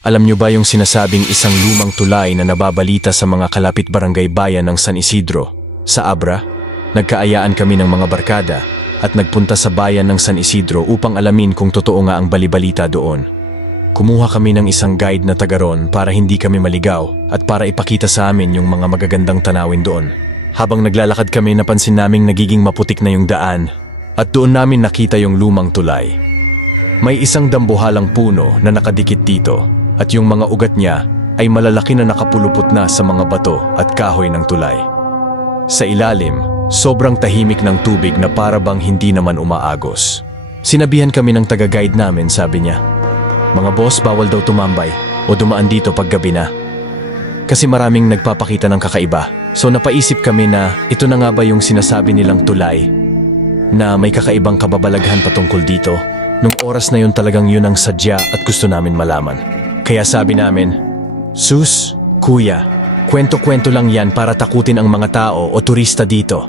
Alam nyo ba yung sinasabing isang lumang tulay na nababalita sa mga kalapit barangay bayan ng San Isidro? Sa Abra, nagkaayaan kami ng mga barkada at nagpunta sa bayan ng San Isidro upang alamin kung totoo nga ang balibalita doon. Kumuha kami ng isang guide na taga ron para hindi kami maligaw at para ipakita sa amin yung mga magagandang tanawin doon. Habang naglalakad kami, napansin naming nagiging maputik na yung daan at doon namin nakita yung lumang tulay. May isang dambuhalang puno na nakadikit dito at yung mga ugat niya ay malalaki na nakapulupot na sa mga bato at kahoy ng tulay. Sa ilalim, sobrang tahimik ng tubig na para bang hindi naman umaagos. Sinabihan kami ng taga-guide namin, sabi niya, "Mga boss, bawal daw tumambay o dumaan dito pag gabi na. Kasi maraming nagpapakita ng kakaiba." So napaisip kami na ito na nga ba yung sinasabi nilang tulay na may kakaibang kababalaghan patungkol dito. Nung oras na yun talagang yun ang sadya at gusto namin malaman. Kaya sabi namin, "Sus, kuya, kwento-kwento lang yan para takutin ang mga tao o turista dito.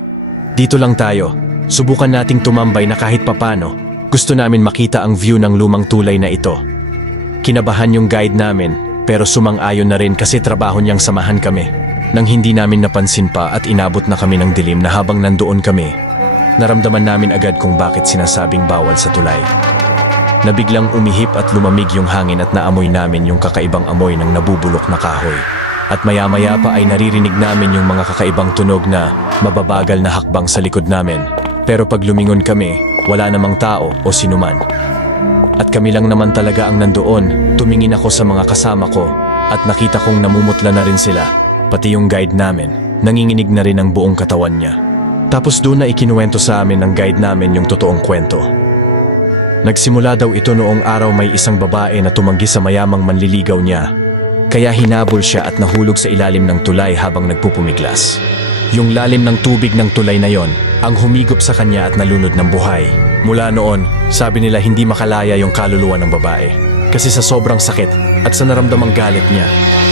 Dito lang tayo, subukan nating tumambay na kahit papano. Gusto namin makita ang view ng lumang tulay na ito." Kinabahan yung guide namin pero sumang-ayon na rin kasi trabaho niyang samahan kami. Nang hindi namin napansin pa at inabot na kami ng dilim na habang nandoon kami, naramdaman namin agad kung bakit sinasabing bawal sa tulay. Nabiglang umihip at lumamig yung hangin at naamoy namin yung kakaibang amoy ng nabubulok na kahoy. At maya-maya pa ay naririnig namin yung mga kakaibang tunog na mababagal na hakbang sa likod namin. Pero pag lumingon kami, wala namang tao o sinuman. At kami lang naman talaga ang nandoon. Tumingin ako sa mga kasama ko at nakita kong namumutla na rin sila. Pati yung guide namin, nanginginig na rin ang buong katawan niya. Tapos doon na ikinuwento sa amin ng guide namin yung totoong kwento. Nagsimula daw ito noong araw may isang babae na tumanggi sa mayamang manliligaw niya. Kaya hinabol siya at nahulog sa ilalim ng tulay habang nagpupumiglas. Yung lalim ng tubig ng tulay na yon ang humigop sa kanya at nalunod ng buhay. Mula noon, sabi nila hindi makalaya yung kaluluwa ng babae. Kasi sa sobrang sakit at sa naramdamang galit niya.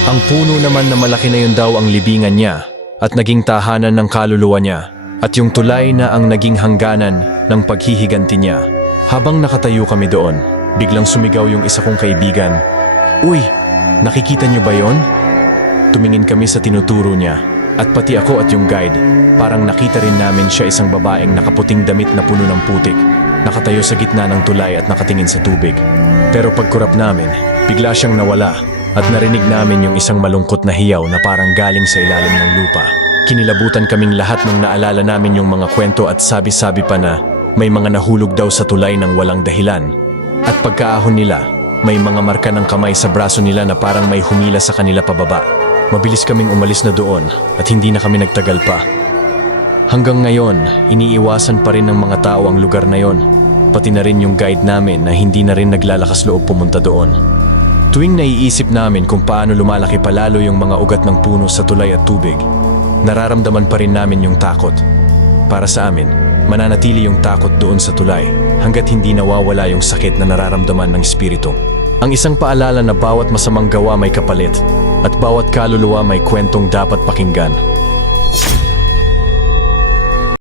Ang puno naman na malaki na yun daw ang libingan niya at naging tahanan ng kaluluwa niya at yung tulay na ang naging hangganan ng paghihiganti niya. Habang nakatayo kami doon, biglang sumigaw yung isa kong kaibigan, "Uy, nakikita niyo ba yon?" Tumingin kami sa tinuturo niya at pati ako at yung guide, parang nakita rin namin siya isang babaeng nakaputing damit na puno ng putik, nakatayo sa gitna ng tulay at nakatingin sa tubig. Pero pagkurap namin, bigla siyang nawala. At narinig namin yung isang malungkot na hiyaw na parang galing sa ilalim ng lupa. Kinilabutan kaming lahat nung naalala namin yung mga kwento at sabi-sabi pa na may mga nahulog daw sa tulay ng walang dahilan. At pagkaahon nila, may mga marka ng kamay sa braso nila na parang may humila sa kanila pababa. Mabilis kaming umalis na doon at hindi na kami nagtagal pa. Hanggang ngayon, iniiwasan pa rin ng mga tao ang lugar na yon. Pati na rin yung guide namin na hindi na rin naglalakas loob pumunta doon. Tuwing naiisip namin kung paano lumalaki palalo yung mga ugat ng puno sa tulay at tubig, nararamdaman pa rin namin yung takot. Para sa amin, mananatili yung takot doon sa tulay hanggat hindi nawawala yung sakit na nararamdaman ng espiritu. Ang isang paalala na bawat masamang gawa may kapalit at bawat kaluluwa may kwentong dapat pakinggan.